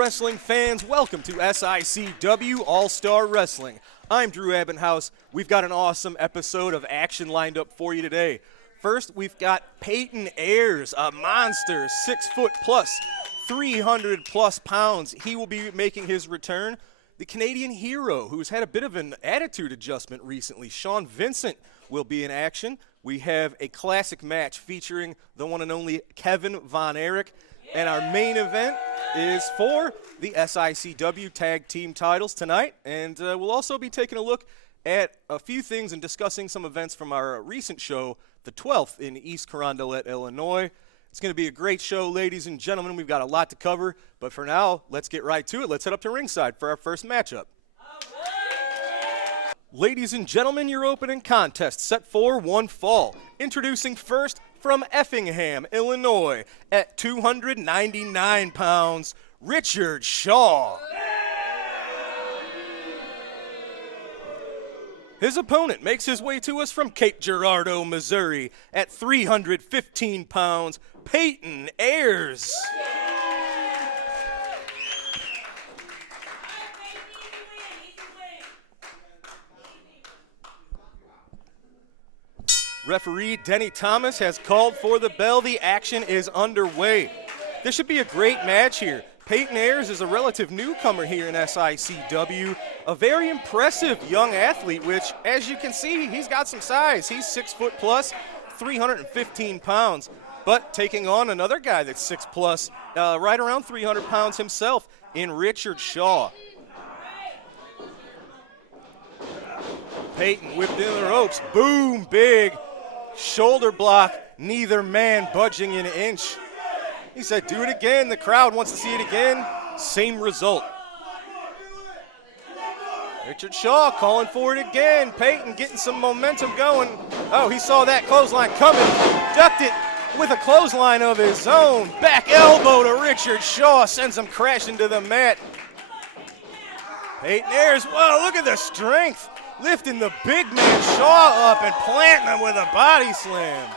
wrestling fans, welcome to SICW All-Star Wrestling. I'm Drew Abbenhouse. We've got an awesome episode of action lined up for you today. First, we've got Peyton Ayers, a monster, 6 foot plus, 300 plus pounds. He will be making his return. The Canadian hero, who's had a bit of an attitude adjustment recently, Sean Vincent, will be in action. We have a classic match featuring the one and only Kevin Von Erich. And our main event is for the SICW Tag Team titles tonight. And we'll also be taking a look at a few things and discussing some events from our recent show, the 12th in East Carondelet, Illinois. It's going to be a great show, ladies and gentlemen. We've got a lot to cover. But for now, let's get right to it. Let's head up to ringside for our first matchup. Ladies and gentlemen, your opening contest set for one fall. Introducing first from Effingham, Illinois, at 299 pounds, Richard Shaw. His opponent makes his way to us from Cape Girardeau, Missouri, at 315 pounds, Peyton Ayers. Referee Denny Thomas has called for the bell. The action is underway. This should be a great match here. Peyton Ayers is a relative newcomer here in SICW, a very impressive young athlete, which, as you can see, he's got some size. He's 6 foot plus, 315 pounds, but taking on another guy that's 6 plus, right around 300 pounds himself, in Richard Shaw. Peyton whipped in the ropes. Boom, big shoulder block, neither man budging an inch. He said, do it again. The crowd wants to see it again. Same result. Richard Shaw calling for it again. Peyton getting some momentum going. Oh, he saw that clothesline coming. Ducked it with a clothesline of his own. Back elbow to Richard Shaw. Sends him crashing to the mat. Peyton Ayers, whoa, look at the strength. Lifting the big man Shaw up and planting him with a body slam.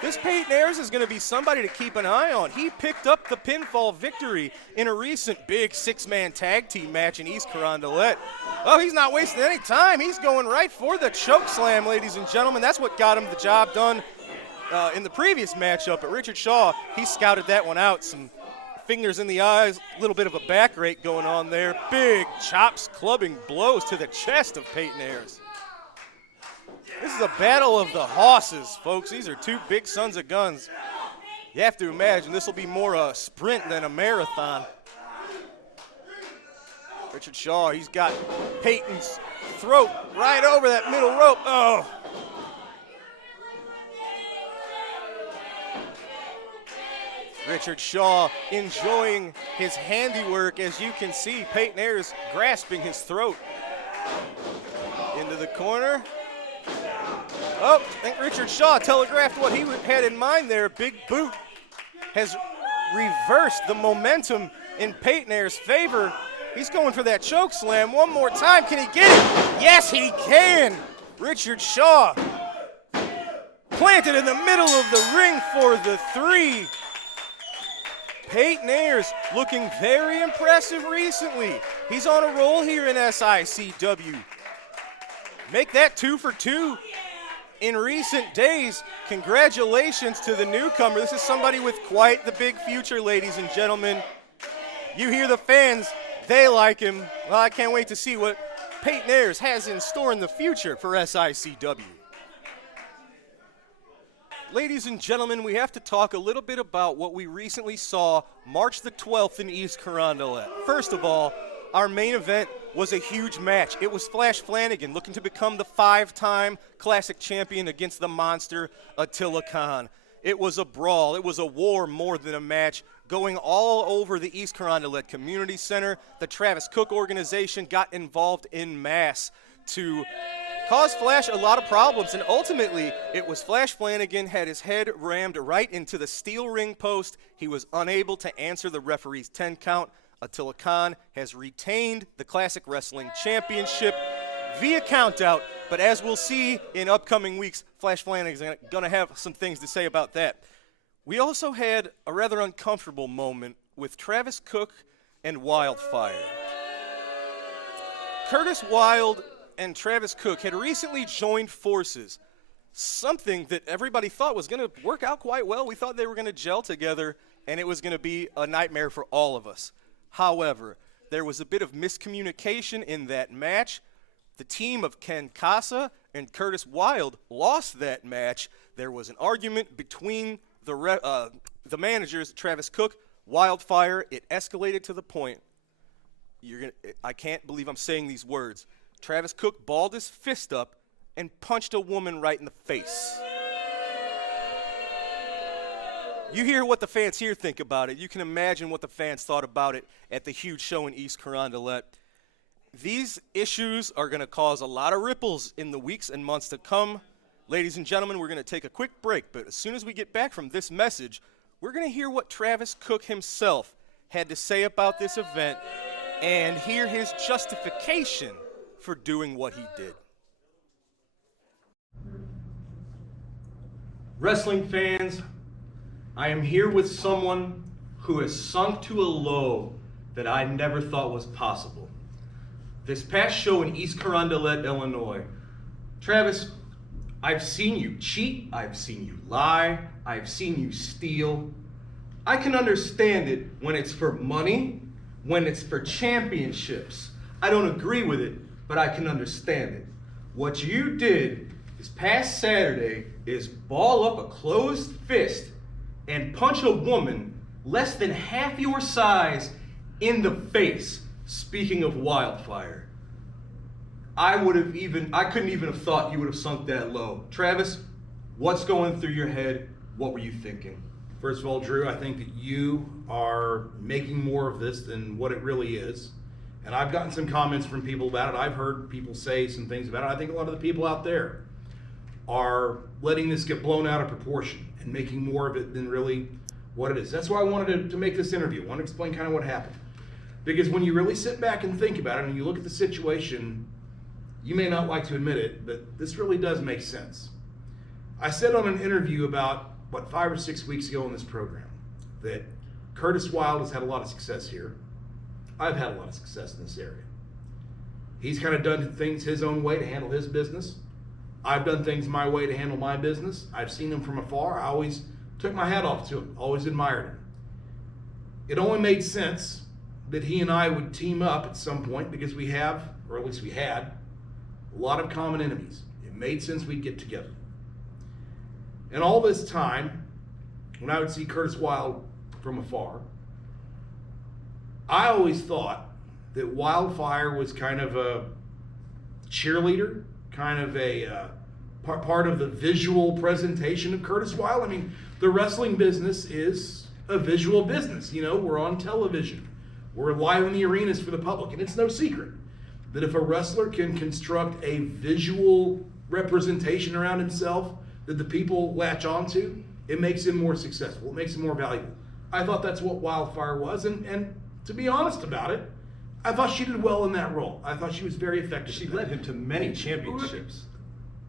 This Peyton Ayers is going to be somebody to keep an eye on. He picked up the pinfall victory in a recent big six-man tag team match in East Carondelet. Oh, he's not wasting any time. He's going right for the choke slam, ladies and gentlemen. That's what got him the job done in the previous matchup. But Richard Shaw, he scouted that one out. Some fingers in the eyes, a little bit of a back rake going on there. Big chops, clubbing blows to the chest of Peyton Ayers. This is a battle of the hosses, folks. These are two big sons of guns. You have to imagine this will be more a sprint than a marathon. Richard Shaw, he's got Peyton's throat right over that middle rope. Oh. Richard Shaw enjoying his handiwork. As you can see, Peyton Ayers grasping his throat. Into the corner. Oh, I think Richard Shaw telegraphed what he had in mind there. Big boot has reversed the momentum in Peyton Ayers' favor. He's going for that choke slam one more time. Can he get it? Yes, he can. Richard Shaw planted in the middle of the ring for the 3. Peyton Ayers looking very impressive recently. He's on a roll here in SICW. Make that 2 for 2 in recent days. Congratulations to the newcomer. This is somebody with quite the big future, ladies and gentlemen. You hear the fans, they like him. Well, I can't wait to see what Peyton Ayers has in store in the future for SICW. Ladies and gentlemen, we have to talk a little bit about what we recently saw March the 12th in East Carondelet. First of all, our main event was a huge match. It was Flash Flanagan looking to become the 5-time classic champion against the monster Attila Khan. It was a brawl. It was a war more than a match, going all over the East Carondelet Community Center. The Travis Cook organization got involved in mass to caused Flash a lot of problems, and ultimately it was Flash Flanagan had his head rammed right into the steel ring post. He was unable to answer the referee's 10 count. Attila Khan has retained the Classic Wrestling Championship via countout, but as we'll see in upcoming weeks, Flash Flanagan is going to have some things to say about that. We also had a rather uncomfortable moment with Travis Cook and Wildfire. Curtis Wild and Travis Cook had recently joined forces, something that everybody thought was going to work out quite well. We thought they were going to gel together, and it was going to be a nightmare for all of us. However, there was a bit of miscommunication in that match. The team of Ken Casa and Curtis Wild lost that match. There was an argument between the managers, Travis Cook, Wildfire. It escalated to the point, I can't believe I'm saying these words. Travis Cook balled his fist up and punched a woman right in the face. You hear what the fans here think about it. You can imagine what the fans thought about it at the huge show in East Carondelet. These issues are going to cause a lot of ripples in the weeks and months to come. Ladies and gentlemen, we're going to take a quick break, but as soon as we get back from this message, we're going to hear what Travis Cook himself had to say about this event and hear his justification for doing what he did. Wrestling fans, I am here with someone who has sunk to a low that I never thought was possible. This past show in East Carondelet, Illinois, Travis, I've seen you cheat, I've seen you lie, I've seen you steal. I can understand it when it's for money, when it's for championships. I don't agree with it, but I can understand it. What you did this past Saturday is ball up a closed fist and punch a woman less than half your size in the face. Speaking of Wildfire, I couldn't even have thought you would have sunk that low. Travis, what's going through your head? What were you thinking? First of all, Drew, I think that you are making more of this than what it really is. And I've gotten some comments from people about it. I've heard people say some things about it. I think a lot of the people out there are letting this get blown out of proportion and making more of it than really what it is. That's why I wanted to make this interview. I want to explain kind of what happened. Because when you really sit back and think about it and you look at the situation, you may not like to admit it, but this really does make sense. I said on an interview about, 5 or 6 weeks ago on this program, that Curtis Wild has had a lot of success here. I've had a lot of success in this area. He's kind of done things his own way to handle his business. I've done things my way to handle my business. I've seen him from afar. I always took my hat off to him, always admired him. It only made sense that he and I would team up at some point because we have, or at least we had, a lot of common enemies. It made sense we'd get together. And all this time, when I would see Curtis Wild from afar, I always thought that Wildfire was kind of a cheerleader, kind of a part of the visual presentation of Curtis Wild. I mean, the wrestling business is a visual business. You know, we're on television. We're live in the arenas for the public. And it's no secret that if a wrestler can construct a visual representation around himself that the people latch onto, it makes him more successful. It makes him more valuable. I thought that's what Wildfire was. And to be honest about it, I thought she did well in that role. I thought she was very effective. She led him to many championships.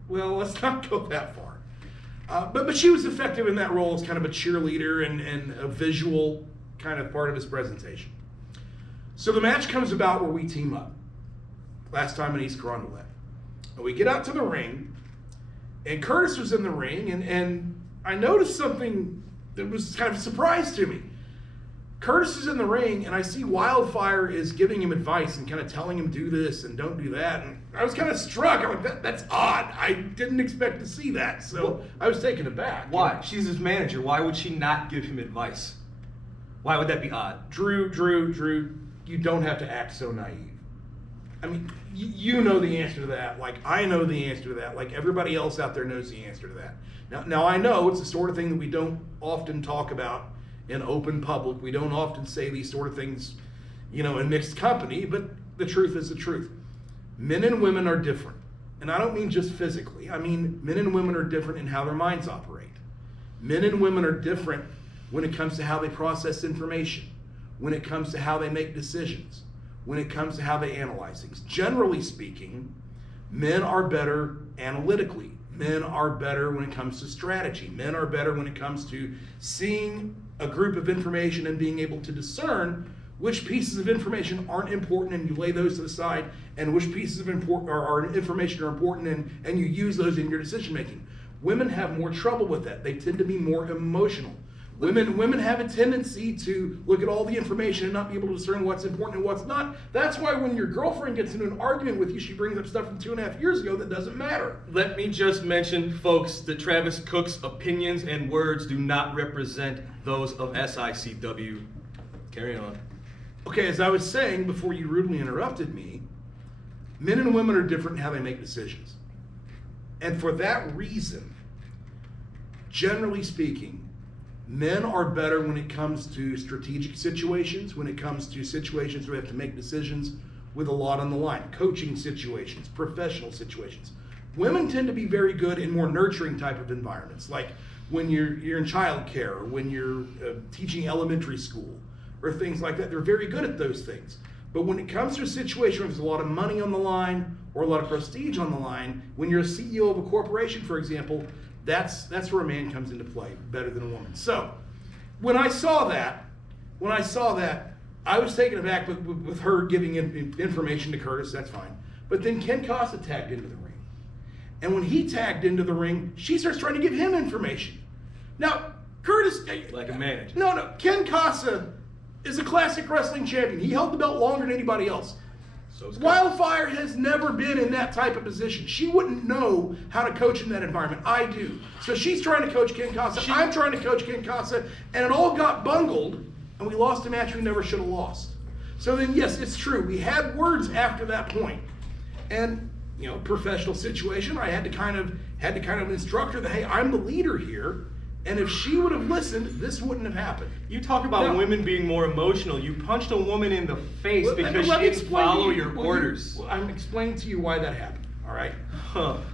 Well, let's not go that far. But she was effective in that role as kind of a cheerleader and a visual kind of part of his presentation. So the match comes about where we team up. Last time in East Carondelet. And we get out to the ring, and Curtis was in the ring, and I noticed something that was kind of a surprise to me. Curtis is in the ring, and I see Wildfire is giving him advice and kind of telling him do this and don't do that. And I was kind of struck. I'm like, that's odd. I didn't expect to see that. So I was taken aback. Why? She's his manager. Why would she not give him advice? Why would that be odd? Drew, you don't have to act so naive. I mean, you know the answer to that. Like, I know the answer to that. Like, everybody else out there knows the answer to that. Now I know it's the sort of thing that we don't often talk about in open public. We don't often say these sort of things, in mixed company, but the truth is the truth. Men and women are different. And I don't mean just physically. I mean, men and women are different in how their minds operate. Men and women are different when it comes to how they process information, when it comes to how they make decisions, when it comes to how they analyze things. Generally speaking, men are better analytically. Men are better when it comes to strategy. Men are better when it comes to seeing a group of information and being able to discern which pieces of information aren't important and you lay those to the side, and which pieces of information are important and you use those in your decision making. Women have more trouble with that. They tend to be more emotional. Women have a tendency to look at all the information and not be able to discern what's important and what's not. That's why when your girlfriend gets into an argument with you, she brings up stuff from 2.5 years ago that doesn't matter. Let me just mention, folks, that Travis Cook's opinions and words do not represent those of SICW. Carry on. Okay, as I was saying before you rudely interrupted me, men and women are different in how they make decisions. And for that reason, generally speaking, men are better when it comes to strategic situations, when it comes to situations where they have to make decisions with a lot on the line, coaching situations, professional situations. Women tend to be very good in more nurturing type of environments, like when you're in childcare or when you're teaching elementary school or things like that. They're very good at those things. But when it comes to a situation where there's a lot of money on the line or a lot of prestige on the line, when you're a CEO of a corporation, for example, that's where a man comes into play better than a woman. So when I saw that, I was taken aback with her giving information to Curtis. That's fine. But then Ken Costa tagged into the ring. And when he tagged into the ring, she starts trying to give him information. Now, Curtis... Like a manager. No. Ken Costa is a classic wrestling champion. He held the belt longer than anybody else. Wildfire has never been in that type of position. She wouldn't know how to coach in that environment. I do. So she's trying to coach Ken Costa. I'm trying to coach Ken Costa. And it all got bungled, and we lost a match we never should have lost. So then, yes, it's true. We had words after that point. And, professional situation, I had to kind of instruct her that, hey, I'm the leader here. And if she would have listened, this wouldn't have happened. You talk about women being more emotional. You punched a woman in the face because she didn't follow your orders. I'm explaining to you why that happened, all right?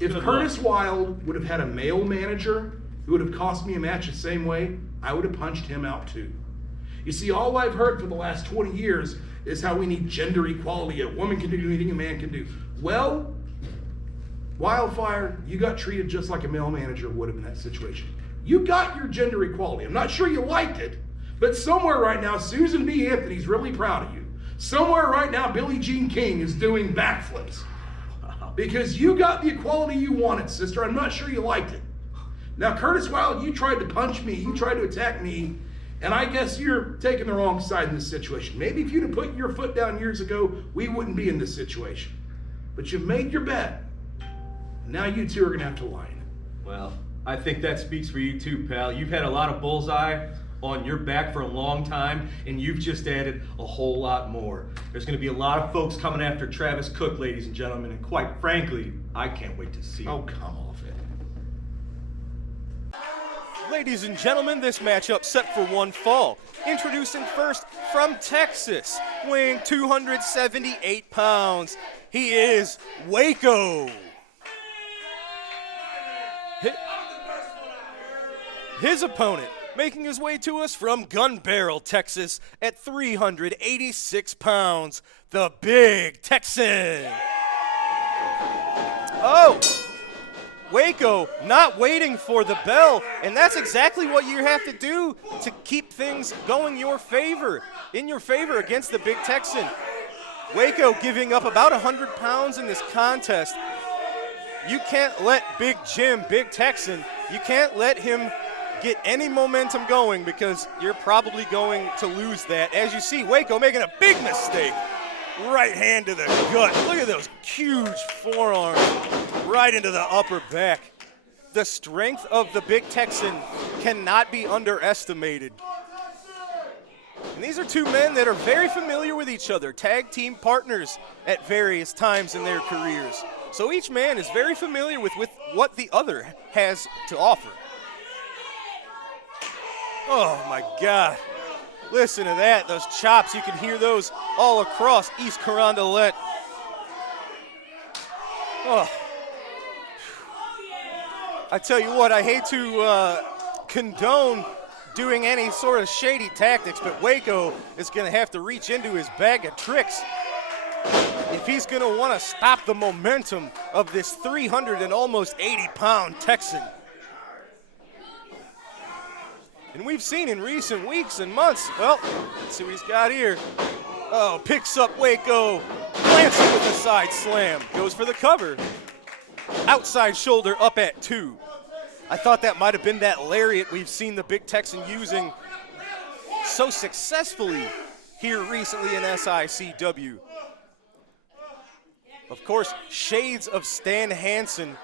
If Curtis Wilde would have had a male manager who would have cost me a match the same way, I would have punched him out too. You see, all I've heard for the last 20 years is how we need gender equality. A woman can do anything a man can do. Well, Wildfire, you got treated just like a male manager would have in that situation. You got your gender equality. I'm not sure you liked it, but somewhere right now, Susan B. Anthony's really proud of you. Somewhere right now, Billie Jean King is doing backflips. Because you got the equality you wanted, sister. I'm not sure you liked it. Now, Curtis Wilde, you tried to punch me. You tried to attack me. And I guess you're taking the wrong side in this situation. Maybe if you'd have put your foot down years ago, we wouldn't be in this situation. But you've made your bet. Now you two are going to have to line. Well, I think that speaks for you too, pal. You've had a lot of bullseye on your back for a long time, and you've just added a whole lot more. There's going to be a lot of folks coming after Travis Cook, ladies and gentlemen, and quite frankly, I can't wait to see it. Oh, come off it. Ladies and gentlemen, this matchup set for one fall. Introducing first from Texas, weighing 278 pounds, he is Waco. His opponent, making his way to us from Gun Barrel, Texas, at 386 pounds, the Big Texan. Oh, Waco not waiting for the bell, and that's exactly what you have to do to keep things going in your favor against the Big Texan. Waco giving up about 100 pounds in this contest. You can't let Big Jim, Big Texan, you can't let him get any momentum going because you're probably going to lose that. As you see, Waco making a big mistake. Right hand to the gut. Look at those huge forearms right into the upper back. The strength of the Big Texan cannot be underestimated. And these are two men that are very familiar with each other, tag team partners at various times in their careers. So each man is very familiar with what the other has to offer. Oh my God. Listen to that, those chops, you can hear those all across East Carondelet. Oh. I tell you what, I hate to condone doing any sort of shady tactics, but Waco is going to have to reach into his bag of tricks if he's going to want to stop the momentum of this 380-pound Texan. And we've seen in recent weeks and months, well, let's see what he's got here. Oh, picks up Waco, glancing with a side slam, goes for the cover. Outside shoulder up at 2. I thought that might have been that lariat we've seen the Big Texan using so successfully here recently in SICW. Of course, shades of Stan Hansen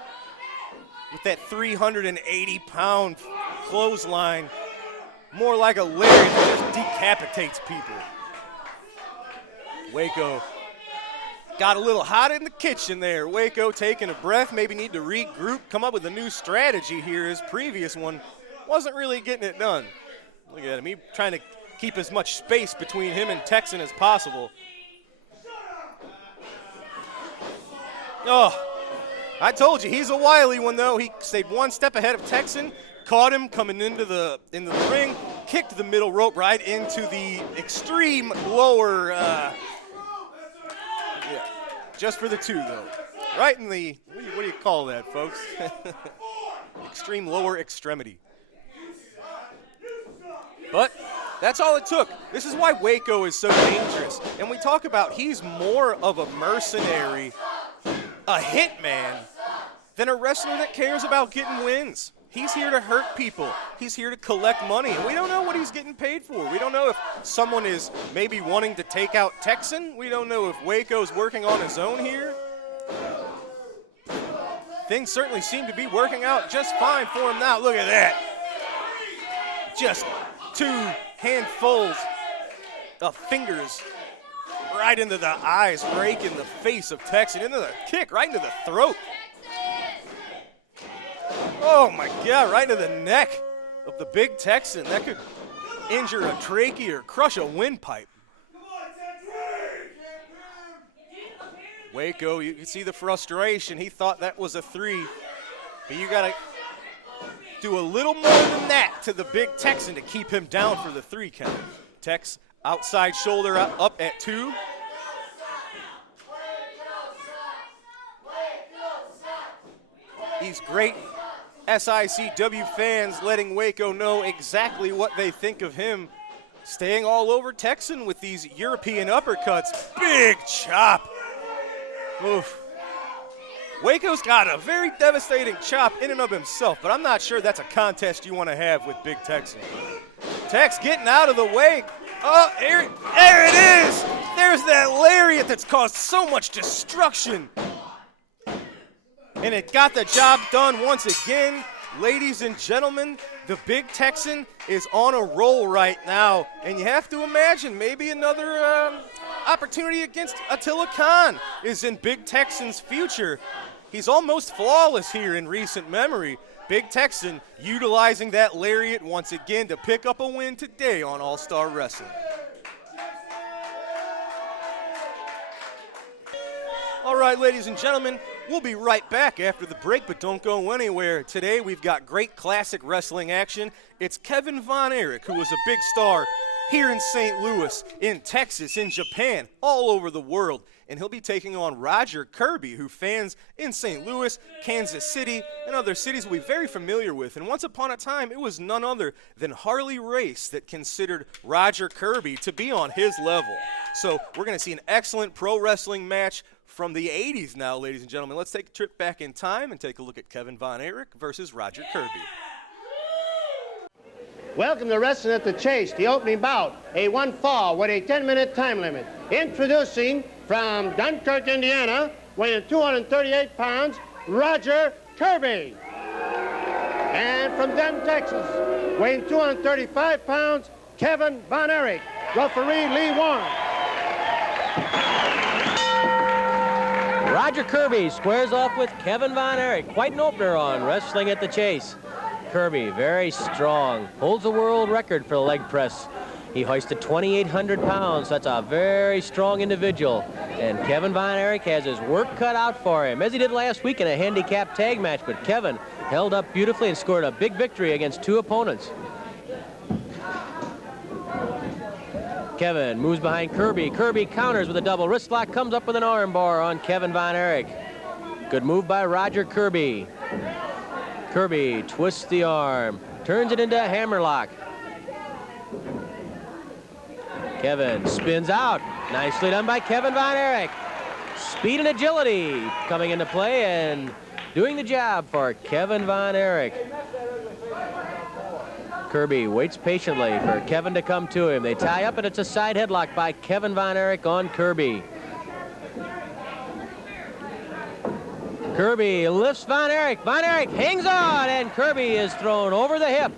with that 380-pound clothesline, more like a lariat that just decapitates people. Waco got a little hot in the kitchen there. Waco taking a breath, maybe need to regroup, come up with a new strategy here. His previous one wasn't really getting it done. Look at him, he trying to keep as much space between him and Texan as possible. Oh, I told you, he's a wily one though. He stayed one step ahead of Texan, caught him coming into the ring, kicked the middle rope right into the extreme lower, just for the 2 though. Right in the, what do you call that, folks? Extreme lower extremity. But that's all it took. This is why Waco is so dangerous. And we talk about he's more of a mercenary, a hitman, than a wrestler that cares about getting wins. He's here to hurt people. He's here to collect money. And we don't know what he's getting paid for. We don't know if someone is maybe wanting to take out Texan. We don't know if Waco's working on his own here. Things certainly seem to be working out just fine for him now. Look at that. Just 2 handfuls of fingers right into the eyes, raking the face of Texan, into the kick, right into the throat. Oh my God, right into the neck of the Big Texan. That could injure a trachea or crush a windpipe. Waco, you can see the frustration. He thought that was a 3, but you gotta do a little more than that to the Big Texan to keep him down for the 3 count. Tex, outside shoulder up at 2. These great SICW fans letting Waco know exactly what they think of him. Staying all over Texan with these European uppercuts. Big chop. Oof. Waco's got a very devastating chop in and of himself, but I'm not sure that's a contest you want to have with Big Texan. Tex getting out of the way. Oh, Erich, there it is. There's that lariat that's caused so much destruction. And it got the job done once again. Ladies and gentlemen, the Big Texan is on a roll right now. And you have to imagine maybe another opportunity against Attila Khan is in Big Texan's future. He's almost flawless here in recent memory. Big Texan utilizing that lariat once again to pick up a win today on All-Star Wrestling. All right, ladies and gentlemen, we'll be right back after the break, but don't go anywhere. Today we've got great classic wrestling action. It's Kevin Von Erich, who was a big star here in St. Louis, in Texas, in Japan, all over the world. And he'll be taking on Roger Kirby, who fans in St. Louis, Kansas City, and other cities will be very familiar with. And once upon a time, it was none other than Harley Race that considered Roger Kirby to be on his level. So we're going to see an excellent pro wrestling match from the 80s now, ladies and gentlemen. Let's take a trip back in time and take a look at Kevin Von Erich versus Roger Kirby. Welcome to Wrestling at the Chase, the opening bout, a 1 fall with a 10-minute time limit. Introducing from Dunkirk, Indiana, weighing 238 pounds, Roger Kirby. And from Denton, Texas, weighing 235 pounds, Kevin Von Erich. Referee Lee Warren. Roger Kirby squares off with Kevin Von Erich. Quite an opener on Wrestling at the Chase. Kirby, very strong, holds the world record for the leg press. He hoisted 2,800 pounds. That's a very strong individual. And Kevin Von Erich has his work cut out for him, as he did last week in a handicap tag match. But Kevin held up beautifully and scored a big victory against 2 opponents. Kevin moves behind Kirby. Kirby counters with a double wrist lock, comes up with an arm bar on Kevin Von Erich. Good move by Roger Kirby. Kirby twists the arm, turns it into a hammerlock. Kevin spins out. Nicely done by Kevin Von Erich. Speed and agility coming into play and doing the job for Kevin Von Erich. Kirby waits patiently for Kevin to come to him. They tie up, and it's a side headlock by Kevin Von Erich on Kirby. Kirby lifts Von Erich. Von Erich hangs on, and Kirby is thrown over the hip.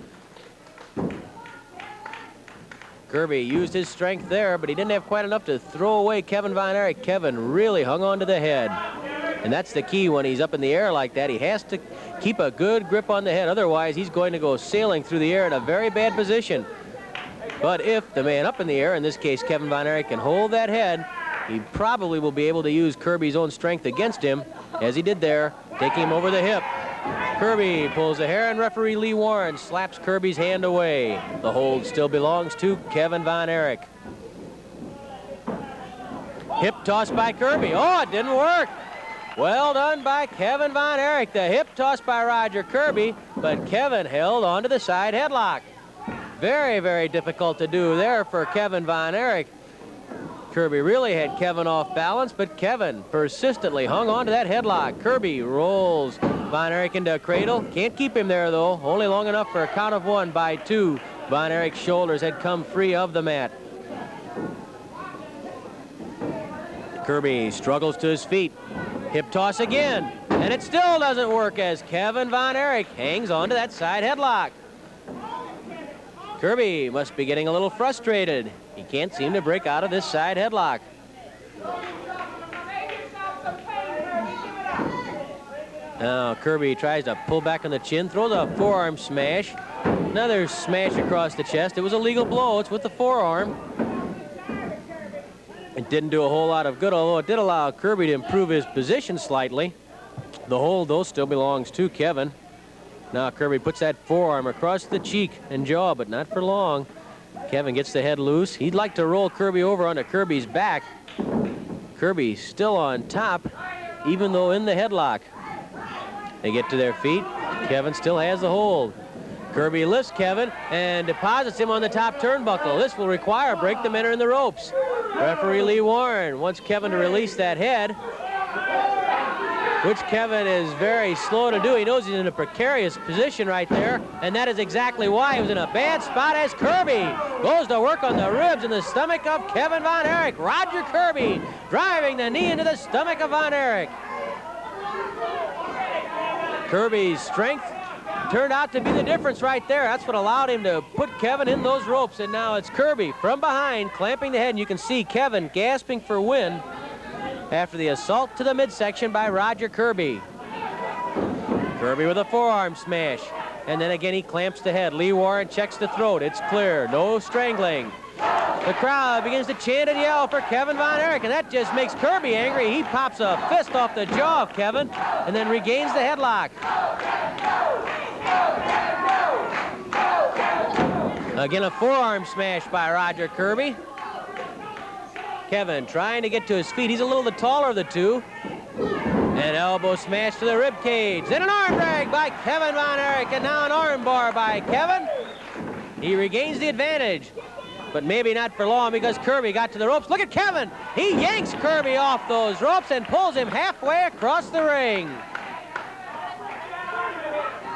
Kirby used his strength there, but he didn't have quite enough to throw away Kevin Von Erich. Kevin really hung on to the head. And that's the key when he's up in the air like that. He has to keep a good grip on the head. Otherwise, he's going to go sailing through the air in a very bad position. But if the man up in the air, in this case Kevin Von Erich, can hold that head, he probably will be able to use Kirby's own strength against him, as he did there, taking him over the hip. Kirby pulls the hair, and referee Lee Warren slaps Kirby's hand away. The hold still belongs to Kevin Von Erich. Hip toss by Kirby. Oh, it didn't work. Well done by Kevin Von Erich. The hip toss by Roger Kirby, but Kevin held onto the side headlock. Very, very difficult to do there for Kevin Von Erich. Kirby really had Kevin off balance, but Kevin persistently hung on to that headlock. Kirby rolls Von Erich into a cradle. Can't keep him there, though. Only long enough for a count of 1 by 2. Von Erich's shoulders had come free of the mat. Kirby struggles to his feet. Hip toss again, and it still doesn't work as Kevin Von Erich hangs on to that side headlock. Kirby must be getting a little frustrated. He can't seem to break out of this side headlock. Now Kirby tries to pull back on the chin, throws a forearm smash. Another smash across the chest. It was a legal blow. It's with the forearm. It didn't do a whole lot of good, although it did allow Kirby to improve his position slightly. The hold, though, still belongs to Kevin. Now Kirby puts that forearm across the cheek and jaw, but not for long. Kevin gets the head loose. He'd like to roll Kirby over onto Kirby's back. Kirby still on top, even though in the headlock. They get to their feet. Kevin still has the hold. Kirby lifts Kevin and deposits him on the top turnbuckle. This will require a break. The men are in the ropes. Referee Lee Warren wants Kevin to release that head, which Kevin is very slow to do. He knows he's in a precarious position right there, and that is exactly why he was in a bad spot as Kirby goes to work on the ribs and the stomach of Kevin Von Erich. Roger Kirby driving the knee into the stomach of Von Erich. Kirby's strength turned out to be the difference right there. That's what allowed him to put Kevin in those ropes, and now it's Kirby from behind clamping the head, and you can see Kevin gasping for wind after the assault to the midsection by Roger Kirby. Kirby with a forearm smash, and then again he clamps the head. Lee Warren checks the throat. It's clear, no strangling. The crowd begins to chant and yell for Kevin Von Erich, and that just makes Kirby angry. He pops a fist off the jaw of Kevin and then regains the headlock. Again, a forearm smash by Roger Kirby. Kevin trying to get to his feet. He's a little the taller of the two. An elbow smash to the rib cage. Then an arm drag by Kevin Von Erich, and now an arm bar by Kevin. He regains the advantage, but maybe not for long because Kirby got to the ropes. Look at Kevin. He yanks Kirby off those ropes and pulls him halfway across the ring.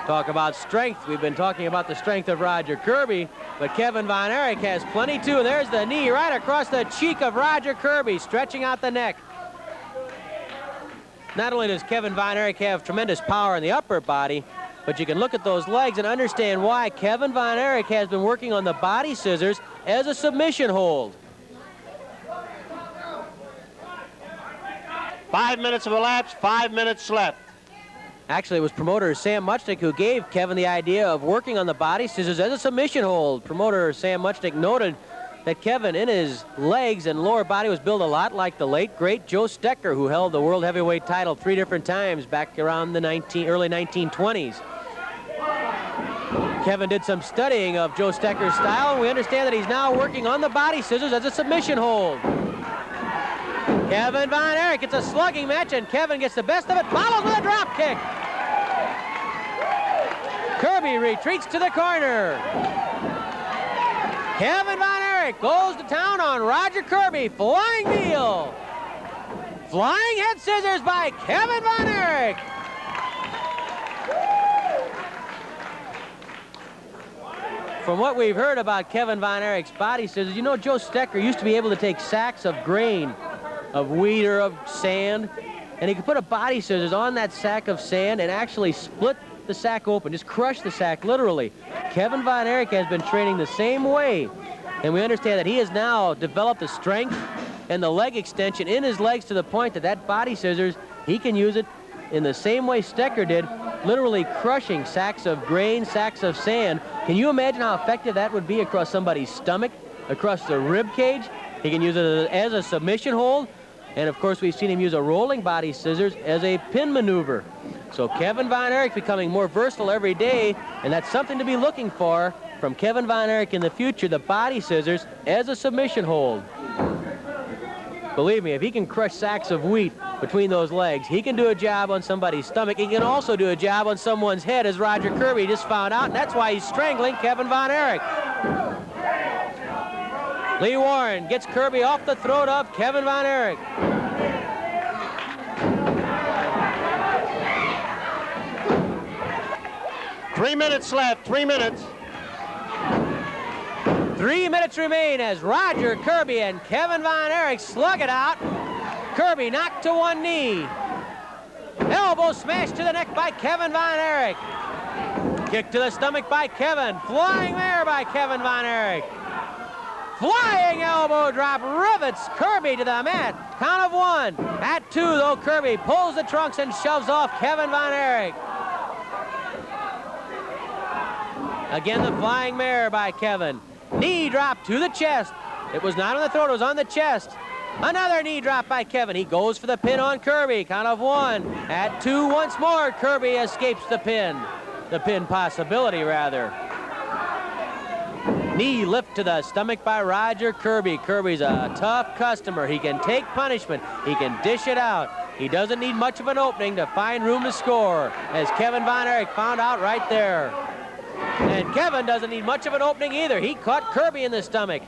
Talk about strength. We've been talking about the strength of Roger Kirby, but Kevin Von Erich has plenty too. And there's the knee right across the cheek of Roger Kirby, stretching out the neck. Not only does Kevin Von Erich have tremendous power in the upper body, but you can look at those legs and understand why Kevin Von Erich has been working on the body scissors as a submission hold. 5 minutes have elapsed, 5 minutes left. Actually, it was promoter Sam Muchnick who gave Kevin the idea of working on the body scissors as a submission hold. Promoter Sam Muchnick noted that Kevin, in his legs and lower body, was built a lot like the late, great Joe Stecker, who held the World Heavyweight title 3 different times back around the early 1920s. Kevin did some studying of Joe Stecker's style, and we understand that he's now working on the body scissors as a submission hold. Kevin Von Erich, it's a slugging match, and Kevin gets the best of it, follows with a drop kick. Kirby retreats to the corner. Kevin Von Erich Erich goes to town on Roger Kirby. Flying kneel. Flying head scissors by Kevin Von Erich. From what we've heard about Kevin Von Erich's body scissors, you know Joe Stecker used to be able to take sacks of grain, of wheat or of sand, and he could put a body scissors on that sack of sand and actually split the sack open, just crush the sack literally. Kevin Von Erich has been training the same way, and we understand that he has now developed the strength and the leg extension in his legs to the point that that body scissors, he can use it in the same way Stecker did, literally crushing sacks of grain, sacks of sand. Can you imagine how effective that would be across somebody's stomach, across the rib cage? He can use it as a submission hold, and of course we've seen him use a rolling body scissors as a pin maneuver. So Kevin Von Erich becoming more versatile every day, and that's something to be looking for from Kevin Von Erich in the future, the body scissors as a submission hold. Believe me, if he can crush sacks of wheat between those legs, he can do a job on somebody's stomach. He can also do a job on someone's head, as Roger Kirby just found out, and that's why he's strangling Kevin Von Erich. Lee Warren gets Kirby off the throat of Kevin Von Erich. Three minutes left, 3 minutes. 3 minutes remain as Roger Kirby and Kevin Von Erich slug it out. Kirby knocked to one knee. Elbow smash to the neck by Kevin Von Erich. Kick to the stomach by Kevin. Flying mare by Kevin Von Erich. Flying elbow drop rivets Kirby to the mat. Count of one. At two, though, Kirby pulls the trunks and shoves off Kevin Von Erich. Again, the flying mare by Kevin. Knee drop to the chest. It was not on the throat, it was on the chest. Another knee drop by Kevin. He goes for the pin on Kirby. Count of one. At two once more, Kirby escapes the pin. The pin possibility, rather. Knee lift to the stomach by Roger Kirby. Kirby's a tough customer. He can take punishment. He can dish it out. He doesn't need much of an opening to find room to score, as Kevin Von Erich found out right there. And Kevin doesn't need much of an opening either. He caught Kirby in the stomach.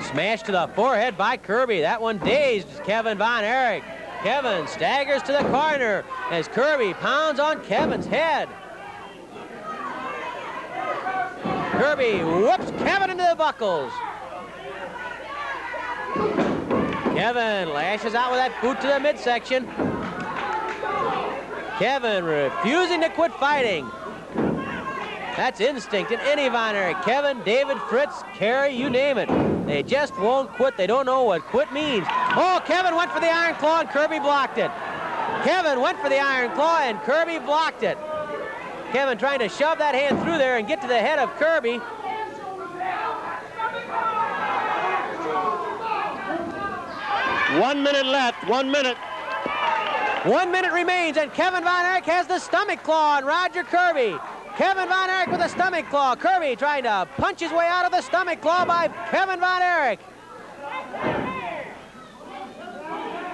Smash to the forehead by Kirby. That one dazed Kevin Von Erich. Kevin staggers to the corner as Kirby pounds on Kevin's head. Kirby whoops Kevin into the buckles. Kevin lashes out with that boot to the midsection. Kevin refusing to quit fighting. That's instinct in any Von Erich. Kevin, David, Fritz, Carey, you name it. They just won't quit. They don't know what quit means. Oh, Kevin went for the iron claw and Kirby blocked it. Kevin went for the iron claw and Kirby blocked it. Kevin trying to shove that hand through there and get to the head of Kirby. 1 minute left, 1 minute. 1 minute remains, and Kevin Von Erich has the stomach claw on Roger Kirby. Kevin Von Erich with a stomach claw. Kirby trying to punch his way out of the stomach claw by Kevin Von Erich.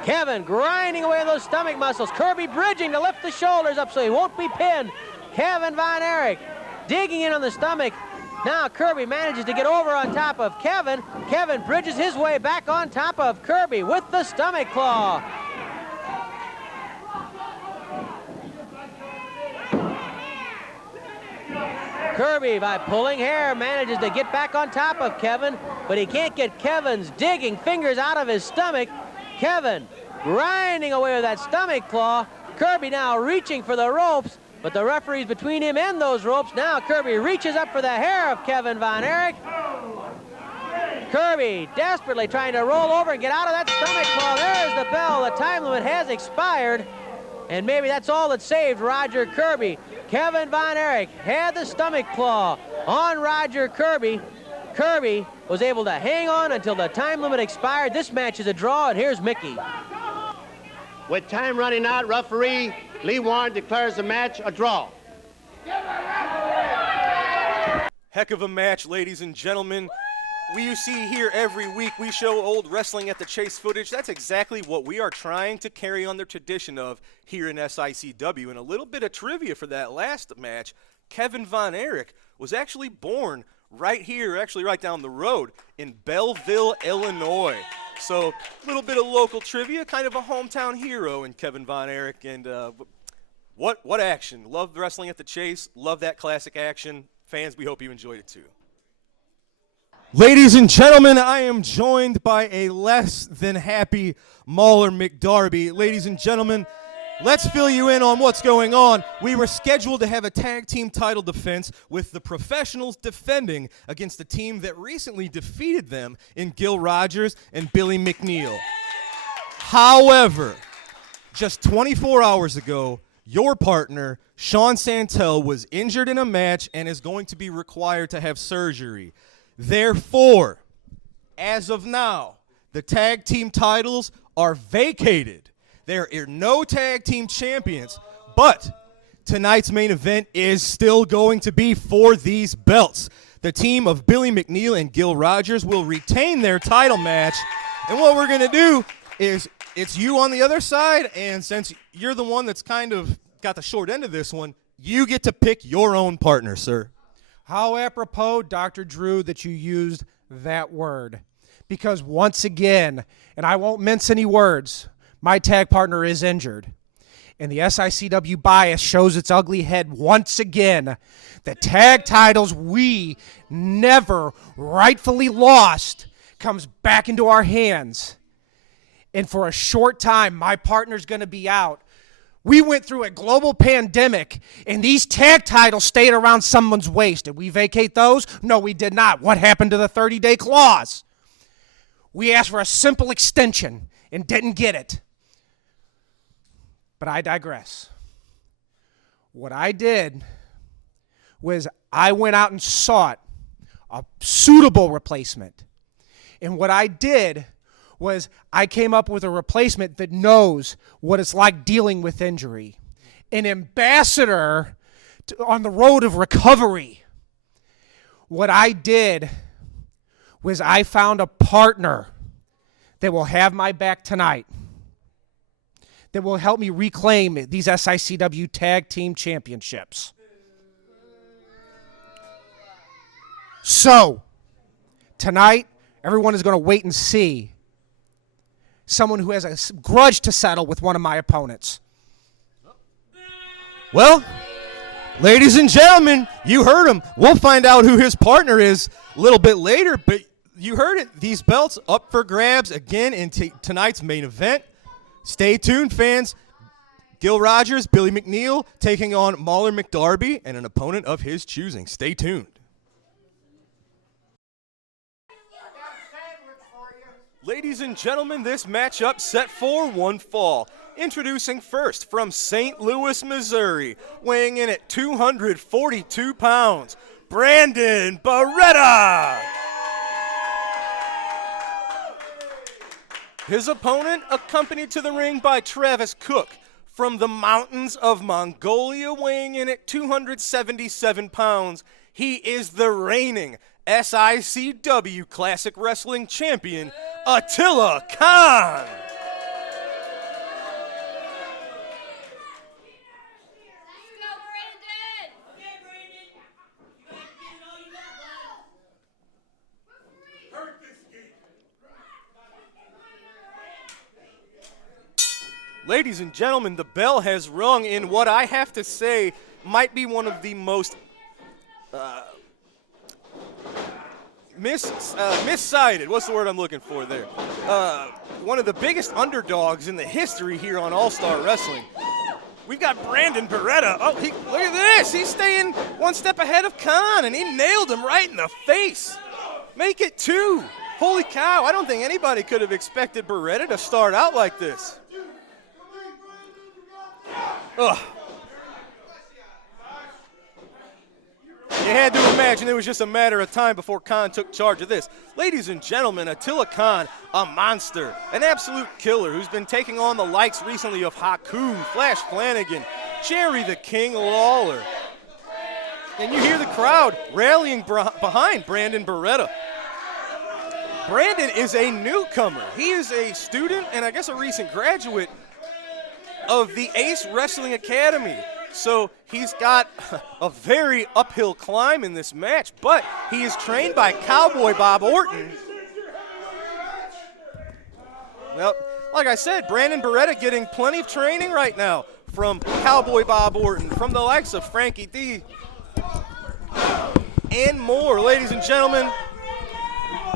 Kevin grinding away those stomach muscles. Kirby bridging to lift the shoulders up so he won't be pinned. Kevin Von Erich digging in on the stomach. Now Kirby manages to get over on top of Kevin. Kevin bridges his way back on top of Kirby with the stomach claw. Kirby, by pulling hair, manages to get back on top of Kevin, but he can't get Kevin's digging fingers out of his stomach. Kevin grinding away with that stomach claw. Kirby now reaching for the ropes, but the referee's between him and those ropes. Now Kirby reaches up for the hair of Kevin Von Erich. Kirby desperately trying to roll over and get out of that stomach claw. There's the bell. The time limit has expired, and maybe that's all that saved Roger Kirby. Kevin Von Erich had the stomach claw on Roger Kirby. Kirby was able to hang on until the time limit expired. This match is a draw, and here's Mickey. With time running out, referee Lee Warren declares the match a draw. Heck of a match, ladies and gentlemen. You see here every week, we show old Wrestling at the Chase footage. That's exactly what we are trying to carry on the tradition of here in SICW. And a little bit of trivia for that last match, Kevin Von Erich was actually born right here, actually right down the road in Belleville, Illinois. So a little bit of local trivia, kind of a hometown hero in Kevin Von Erich. And what action. Love wrestling at the Chase. Love that classic action. Fans, we hope you enjoyed it too. Ladies and gentlemen, I am joined by a less than happy Mauler McDarby. Ladies and gentlemen, let's fill you in on what's going on. We were scheduled to have a tag team title defense with the professionals defending against the team that recently defeated them in Gil Rogers and Billy McNeil. However, just 24 hours ago, your partner, Sean Santel, was injured in a match and is going to be required to have surgery. Therefore, as of now, the tag team titles are vacated. There are no tag team champions, but tonight's main event is still going to be for these belts. The team of Billy McNeil and Gil Rogers will retain their title match, and what we're going to do is it's you on the other side, and since you're the one that's kind of got the short end of this one, you get to pick your own partner, sir. How apropos, Dr. Drew, that you used that word. Because once again, and I won't mince any words, my tag partner is injured. And the SICW bias shows its ugly head once again. The tag titles we never rightfully lost comes back into our hands. And for a short time, my partner's going to be out. We went through a global pandemic, and these tag titles stayed around someone's waist. Did we vacate those? No, we did not. What happened to the 30-day clause? We asked for a simple extension and didn't get it. But I digress. What I did was I went out and sought a suitable replacement. And what I did was I came up with a replacement that knows what it's like dealing with injury. An ambassador on the road of recovery. What I did was I found a partner that will have my back tonight, that will help me reclaim these SICW Tag Team Championships. So, tonight, everyone is going to wait and see someone who has a grudge to settle with one of my opponents. Well, ladies and gentlemen, you heard him. We'll find out who his partner is a little bit later, but you heard it. These belts up for grabs again in tonight's main event. Stay tuned, fans. Gil Rogers, Billy McNeil taking on Mauler McDarby and an opponent of his choosing. Stay tuned. Ladies and gentlemen, this matchup set for one fall. Introducing first from St. Louis, Missouri, weighing in at 242 pounds, Brandon Beretta. His opponent, accompanied to the ring by Travis Cook, from the mountains of Mongolia, weighing in at 277 pounds. He is the reigning SICW Classic Wrestling Champion, Attila Khan. Ladies and gentlemen, the bell has rung in what I have to say might be one of the most miscited. What's the word I'm looking for there? One of the biggest underdogs in the history here on All-Star Wrestling. We've got Brandon Beretta. Oh, look at this. He's staying one step ahead of Khan, and he nailed him right in the face. Make it two. Holy cow. I don't think anybody could have expected Beretta to start out like this. Ugh. You had to imagine it was just a matter of time before Khan took charge of this. Ladies and gentlemen, Attila Khan, a monster, an absolute killer who's been taking on the likes recently of Haku, Flash Flanagan, Jerry the King Lawler. And you hear the crowd rallying behind Brandon Beretta. Brandon is a newcomer. He is a student and I guess a recent graduate of the Ace Wrestling Academy. So he's got a very uphill climb in this match, but he is trained by Cowboy Bob Orton. Well, like I said, Brandon Beretta getting plenty of training right now from Cowboy Bob Orton, from the likes of Frankie D, and more. Ladies and gentlemen,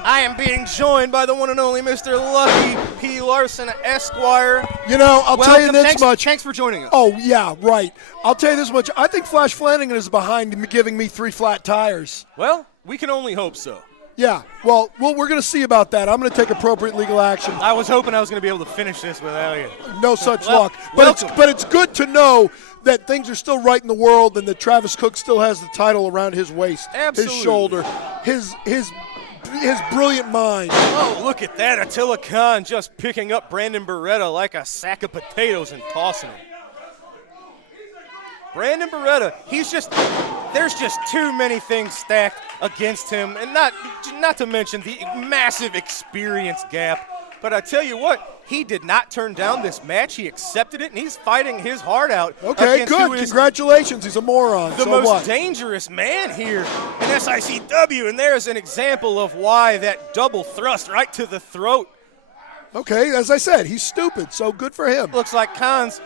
I am being joined by the one and only Mr. Lucky P. Larson, Esquire. You know, I'll tell you this much. Thanks for joining us. Oh, yeah, right. I'll tell you this much. I think Flash Flanagan is behind me giving me 3 flat tires. Well, we can only hope so. Yeah, well, we're going to see about that. I'm going to take appropriate legal action. I was hoping I was going to be able to finish this without you. No such Well, luck. welcome. But it's good to know that things are still right in the world and that Travis Cook still has the title around his waist, Absolutely. his shoulder, his brilliant mind. Oh, look at that. Attila Khan just picking up Brandon Beretta like a sack of potatoes and tossing him. Brandon Beretta, there's just too many things stacked against him, and not to mention the massive experience gap. But I tell you what, he did not turn down this match. He accepted it, and he's fighting his heart out. Okay, against who good. is Congratulations. He's a moron. the So most what? dangerous man here in SICW, and there's an example of why that double thrust right to the throat. Okay, as I said, he's stupid, so good for him. Looks like Khan's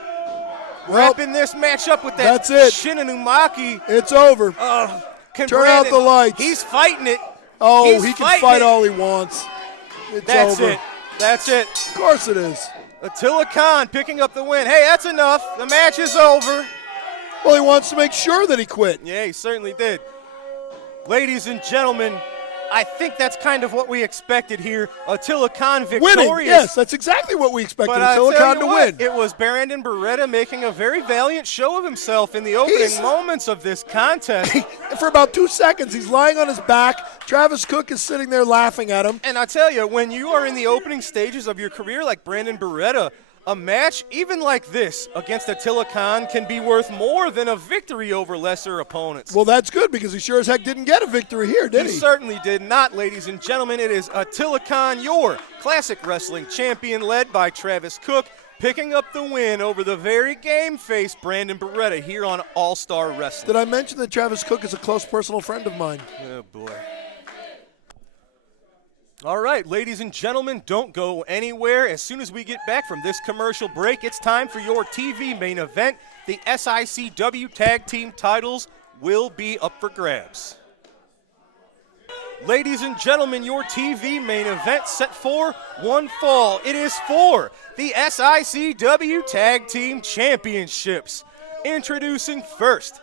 Well, wrapping this match up with that that's it. Shinanumaki. it's over. Can Turn out Brandon- the lights. He's fighting it. Oh, He's he can fighting fight it. all he wants. It's That's over. it. That's it. Of course it is. Attila Khan picking up the win. Hey, that's enough. The match is over. Well, he wants to make sure that he quit. Yeah, he certainly did. Ladies and gentlemen, I think that's kind of what we expected here. Attila Khan victorious. Winning, yes, that's exactly what we expected. But I Attila tell Khan you to what, win. it was Brandon Beretta making a very valiant show of himself in the opening He's- moments of this contest. For about 2 seconds, he's lying on his back. Travis Cook is sitting there laughing at him. And I tell you, when you are in the opening stages of your career like Brandon Beretta, a match even like this against Attila Khan can be worth more than a victory over lesser opponents. Well, that's good because he sure as heck didn't get a victory here, did He he? certainly did not, ladies and gentlemen. It is Attila Khan, your classic wrestling champion, led by Travis Cook, picking up the win over the very game-faced Brandon Beretta here on All-Star Wrestling. Did I mention that Travis Cook is a close personal friend of mine? Oh, boy. All right, ladies and gentlemen, don't go anywhere. As soon as we get back from this commercial break, it's time for your TV main event. The SICW Tag Team titles will be up for grabs. Ladies and gentlemen, your TV main event set for one fall. It is for the SICW Tag Team Championships. Introducing first,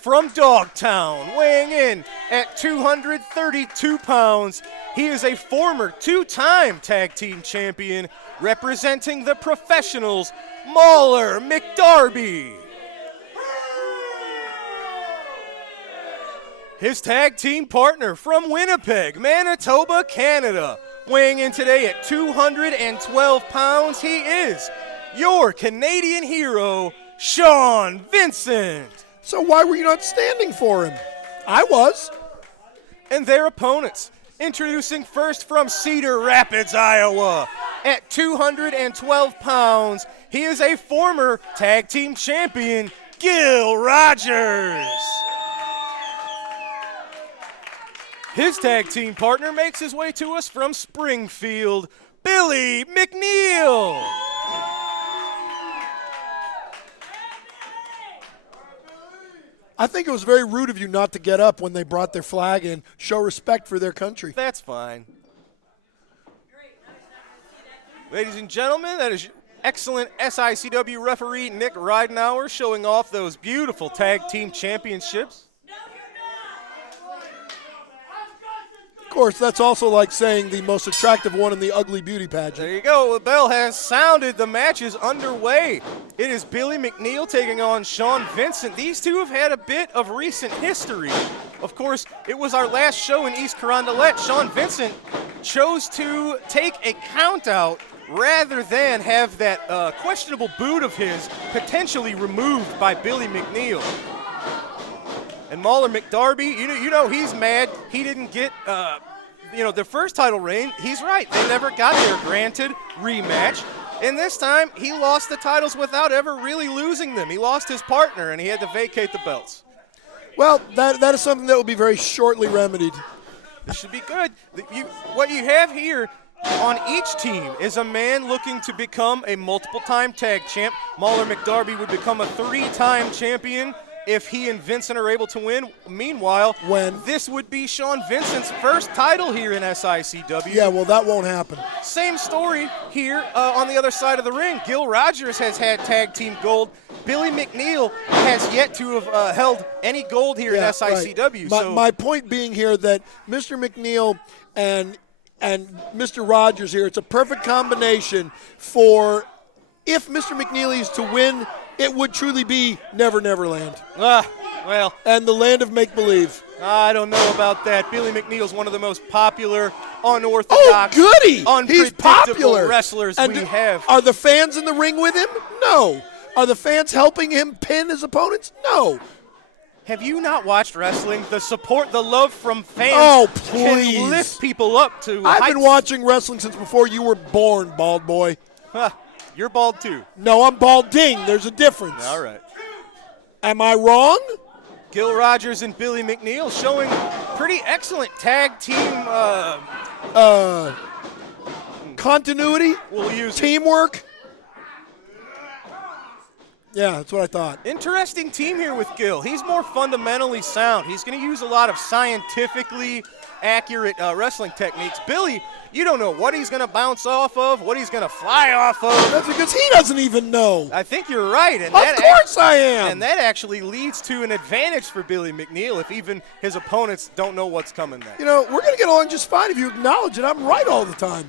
from Dogtown, weighing in at 232 pounds, he is a former 2-time tag team champion representing the professionals, Mauler McDarby. His tag team partner from Winnipeg, Manitoba, Canada, weighing in today at 212 pounds, he is your Canadian hero, Sean Vincent. So why were you not standing for him? I was. And their opponents, introducing first from Cedar Rapids, Iowa, at 212 pounds, he is a former tag team champion, Gil Rogers. His tag team partner makes his way to us from Springfield, Billy McNeil. I think it was very rude of you not to get up when they brought their flag in. Show respect for their country. That's fine. Ladies and gentlemen, that is excellent SICW referee Nick Ridenauer showing off those beautiful tag team championships. Of course, that's also like saying the most attractive one in the ugly beauty pageant. There you go. The bell has sounded. The match is underway. It is Billy McNeil taking on Sean Vincent. These two have had a bit of recent history. Of course, it was our last show in East Carondelet. Sean Vincent chose to take a count out rather than have that questionable boot of his potentially removed by Billy McNeil. And Mauler McDarby, you know he's mad. He didn't get, their first title reign. He's right. They never got their granted rematch. And this time, he lost the titles without ever really losing them. He lost his partner, and he had to vacate the belts. Well, that is something that will be very shortly remedied. This should be good. What you have here on each team is a man looking to become a multiple-time tag champ. Mauler McDarby would become a 3-time champion if he and Vincent are able to win. Meanwhile, this would be Sean Vincent's first title here in SICW. Yeah, well, that won't happen. Same story here on the other side of the ring. Gil Rogers has had tag team gold. Billy McNeil has yet to have held any gold here in SICW. Right. My point being here that Mr. McNeil and Mr. Rogers here, it's a perfect combination for if Mr. McNeil is to win, it would truly be Never Never Land. Well. And the land of make-believe. I don't know about that. Billy McNeil's one of the most popular, unorthodox, He's unpredictable popular. wrestlers we have. Are the fans in the ring with him? No. Are the fans helping him pin his opponents? No. Have you not watched wrestling? The support, the love from fans can lift people up to I've heights. been watching wrestling since before you were born, bald boy. You're bald too. No, I'm balding. There's a difference. All right. Am I wrong? Gil Rogers and Billy McNeil showing pretty excellent tag team continuity, we'll use teamwork. Yeah, that's what I thought. Interesting team here with Gil. He's more fundamentally sound. He's going to use a lot of scientifically accurate wrestling techniques. Billy, you don't know what he's going to bounce off of, what he's going to fly off of. That's because he doesn't even know. I think you're right. And of course I am. And that actually leads to an advantage for Billy McNeil if even his opponents don't know what's coming next. You know, we're going to get along just fine if you acknowledge it. I'm right all the time.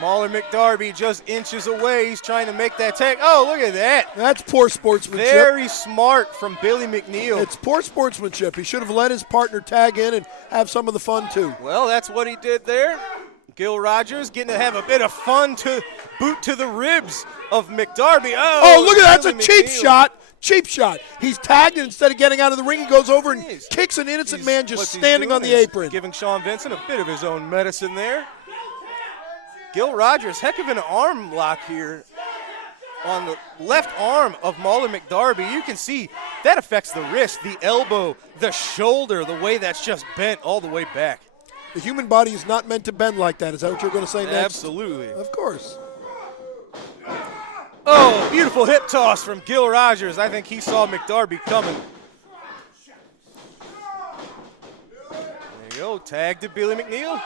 Mauler McDarby just inches away. He's trying to make that tag. Oh, look at that. That's poor sportsmanship. Very smart from Billy McNeil. It's poor sportsmanship. He should have let his partner tag in and have some of the fun, too. Well, that's what he did there. Gil Rogers getting to have a bit of fun to boot to the ribs of McDarby. Oh, look at that. That's a cheap shot. Cheap shot. He's tagged, and instead of getting out of the ring, he goes over and kicks an innocent man just standing on the apron. Giving Sean Vincent a bit of his own medicine there. Gil Rogers, heck of an arm lock here on the left arm of Mauler McDarby. You can see that affects the wrist, the elbow, the shoulder, the way that's just bent all the way back. The human body is not meant to bend like that. Is that what you're going to say next? Absolutely. Of course. Oh, beautiful hip toss from Gil Rogers. I think he saw McDarby coming. There you go, tag to Billy McNeil.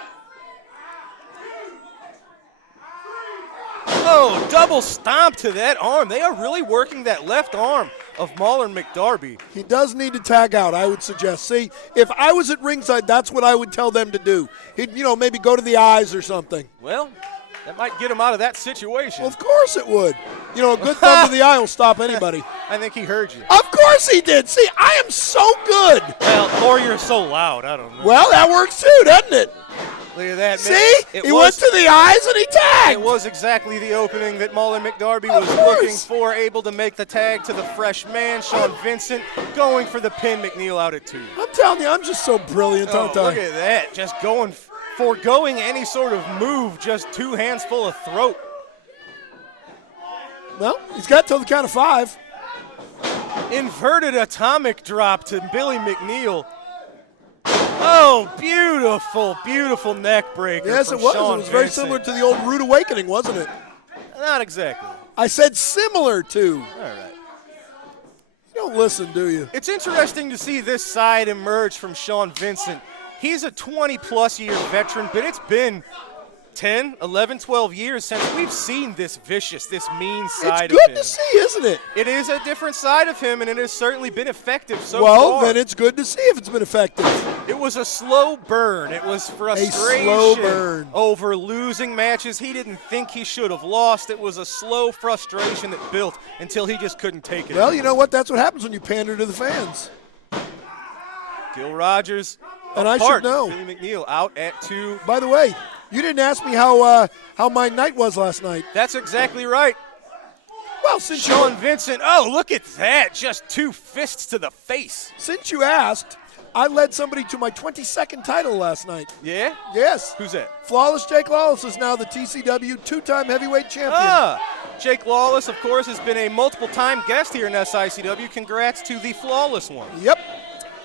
Oh, double stomp to that arm. They are really working that left arm of Mauler McDarby. He does need to tag out, I would suggest. See, if I was at ringside, that's what I would tell them to do. He'd, maybe go to the eyes or something. Well, that might get him out of that situation. Well, of course it would. A good thumb to the eye will stop anybody. I think he heard you. Of course he did. See, I am so good. Well, or you're so loud. I don't know. Well, that works too, doesn't it? Look at that. See? He went to the eyes and he tagged. It was exactly the opening that Mauler McDarby was looking for, able to make the tag to the fresh man. Sean Vincent going for the pin. McNeil out at 2. I'm telling you, I'm just so brilliant, aren't I? Look at that. Just foregoing any sort of move, just 2 hands full of throat. Well, he's got till the count of 5. Inverted atomic drop to Billy McNeil. Oh, beautiful, beautiful neck breaker. Yes, it was. Sean It was very Vincent. similar to the old Rude Awakening, wasn't it? Not exactly. I said similar to. All right. You don't listen, do you? It's interesting to see this side emerge from Sean Vincent. He's a 20-plus year veteran, but it's been 10, 11, 12 years since we've seen this vicious, this mean side of him. It's good to see, isn't it? It is a different side of him, and it has certainly been effective so far. Well, then it's good to see if it's been effective. It was a slow burn. It was frustration slow burn. over losing matches he didn't think he should have lost. It was a slow frustration that built until he just couldn't take it. Well, you know what? That's what happens when you pander to the fans. Gil Rogers, and I should know. Billy McNeil out at 2. By the way, you didn't ask me how my night was last night. That's exactly right. Well, since Sean Vincent, oh, look at that. Just 2 fists to the face. Since you asked, I led somebody to my 22nd title last night. Yeah? Yes. Who's that? Flawless Jake Lawless is now the TCW two-time heavyweight champion. Jake Lawless, of course, has been a multiple-time guest here in SICW. Congrats to the Flawless one. Yep.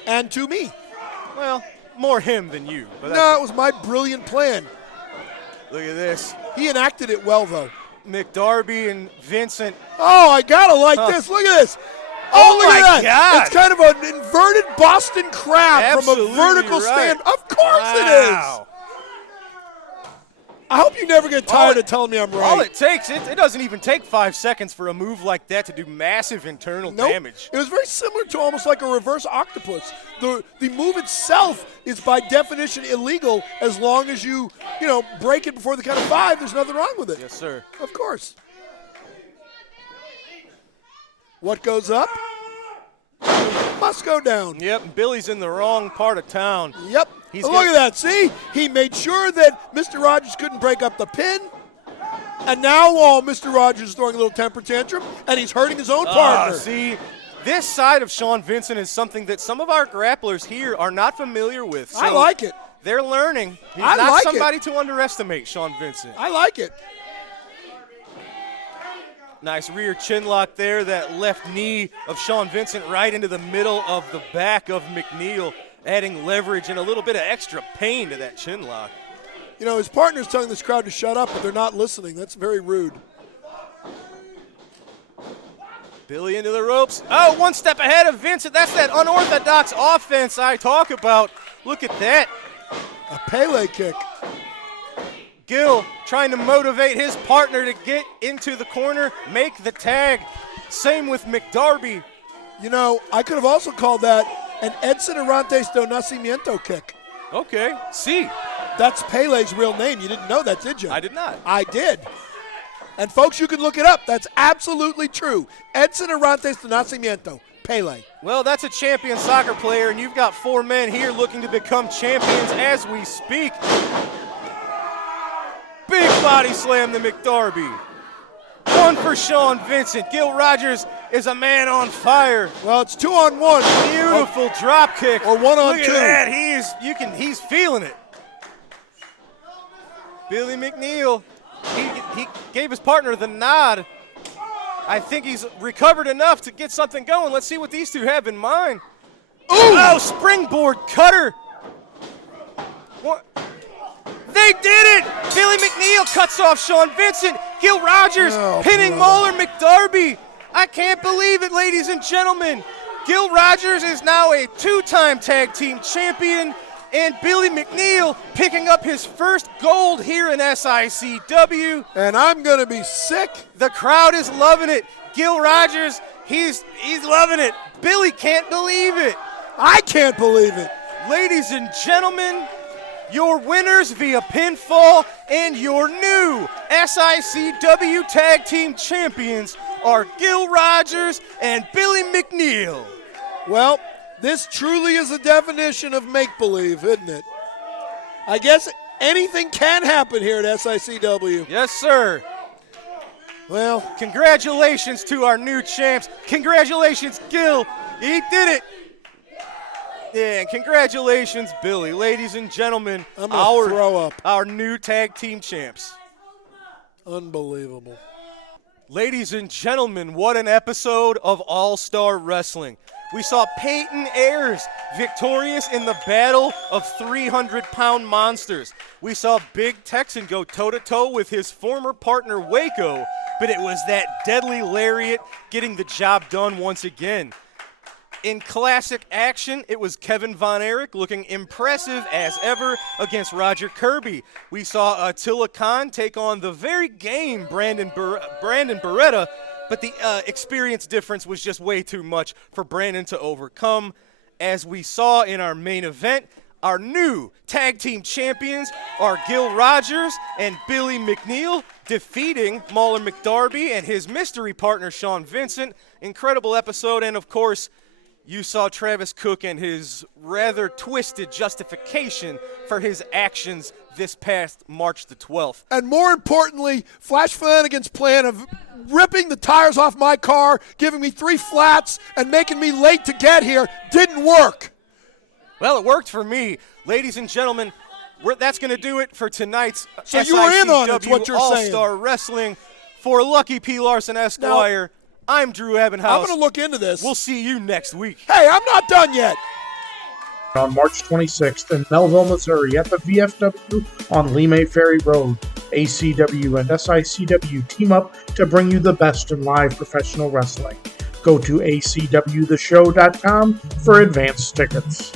And to me. Well, more him than you. But No, it was my brilliant plan. Look at this. He enacted it well, though. McDarby and Vincent. Oh, I gotta like this. Look at this. Oh look my at that. God. It's kind of an inverted Boston crab Absolutely from a vertical right. stand. Of course it is. I hope you never get tired of telling me I'm right. All it takes, it doesn't even take 5 seconds for a move like that to do massive internal Nope. damage. It was very similar to almost like a reverse octopus. The move itself is by definition illegal as long as you break it before the count of 5. There's nothing wrong with it. Yes, sir. Of course. What goes up must go down. Yep, Billy's in the wrong part of town. Yep. Look at that. See? He made sure that Mr. Rogers couldn't break up the pin. And now Mr. Rogers is throwing a little temper tantrum, and he's hurting his own partner. See, this side of Sean Vincent is something that some of our grapplers here are not familiar with. So I like it. They're learning. He's I not like somebody to underestimate, Sean Vincent. I like it. Nice rear chin lock there. That left knee of Sean Vincent right into the middle of the back of McNeil, adding leverage and a little bit of extra pain to that chin lock. His partner's telling this crowd to shut up, but they're not listening. That's very rude. Billy into the ropes. Oh, one step ahead of Vincent. That's that unorthodox offense I talk about. Look at that. A Pele kick. Gill trying to motivate his partner to get into the corner, make the tag. Same with McDarby. I could have also called that an Edson Arantes do Nascimento kick. Okay, see. That's Pele's real name. You didn't know that, did you? I did not. I did. And folks, you can look it up. That's absolutely true. Edson Arantes do Nascimento, Pele. Well, that's a champion soccer player, and you've got 4 men here looking to become champions as we speak. Big body slam to McDarby. One for Sean Vincent. Gil Rogers is a man on fire. Well, it's 2-on-1. Beautiful drop kick. Or 1-on-2. Look at that. He's feeling it. Billy McNeil, he gave his partner the nod. I think he's recovered enough to get something going. Let's see what these two have in mind. Ooh. Oh, springboard cutter. What? They did it! Billy McNeil cuts off Sean Vincent. Gil Rogers pinning Mauler McDarby. I can't believe it, ladies and gentlemen. Gil Rogers is now a 2-time tag team champion, and Billy McNeil picking up his first gold here in SICW. And I'm going to be sick. The crowd is loving it. Gil Rogers, he's loving it. Billy can't believe it. I can't believe it. Ladies and gentlemen, your winners via pinfall and your new SICW Tag Team Champions are Gil Rogers and Billy McNeil. Well, this truly is a definition of make-believe, isn't it? I guess anything can happen here at SICW. Yes, sir. Well, congratulations to our new champs. Congratulations, Gil. He did it. Yeah, and congratulations, Billy. Ladies and gentlemen, I'm gonna throw up. Our new tag team champs. Unbelievable. Ladies and gentlemen, what an episode of All-Star Wrestling. We saw Peyton Ayers victorious in the battle of 300-pound monsters. We saw Big Texan go toe-to-toe with his former partner Waco, but it was that deadly lariat getting the job done once again. In classic action, it was Kevin Von Erich looking impressive as ever against Roger Kirby. We saw Attila take on the very game Brandon Beretta, but the experience difference was just way too much for Brandon to overcome. As we saw in our main event, our new tag team champions are Gil Rogers and Billy McNeil, defeating Mauler McDarby and his mystery partner Sean Vincent. Incredible episode, and of course, you saw Travis Cook and his rather twisted justification for his actions this past March the 12th. And more importantly, Flash Flanagan's plan of ripping the tires off my car, giving me 3 flats, and making me late to get here didn't work. Well, it worked for me. Ladies and gentlemen, that's going to do it for tonight's So you were in on it, SICW what you're saying. All-Star Wrestling. For Lucky P. Larson Esquire, I'm Drew Ebenhouse. I'm going to look into this. We'll see you next week. Hey, I'm not done yet. On March 26th in Melville, Missouri at the VFW on Lemay Ferry Road, ACW and SICW team up to bring you the best in live professional wrestling. Go to acwtheshow.com for advance tickets.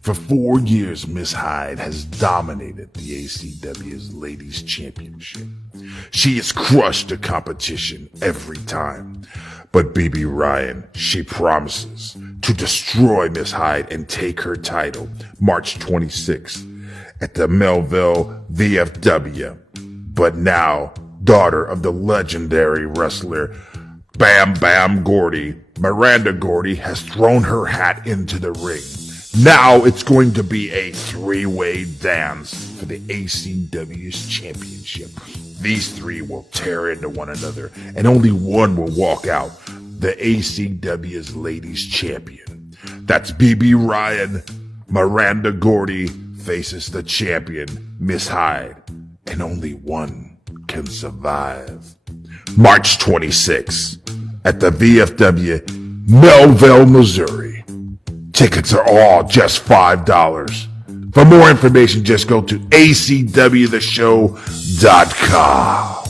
For 4 years, Miss Hyde has dominated the ACW's Ladies Championship. She has crushed the competition every time. But BB Ryan, she promises to destroy Miss Hyde and take her title March 26th at the Melville VFW. But now, daughter of the legendary wrestler Bam Bam Gordy, Miranda Gordy has thrown her hat into the ring. Now it's going to be a three-way dance for the ACW's championship. These three will tear into one another, and only one will walk out, the ACW's ladies champion. That's BB Ryan. Miranda Gordy faces the champion, Miss Hyde, and only one can survive. March 26th at the VFW, Melville, Missouri. Tickets are all just $5. For more information, just go to acwtheshow.com.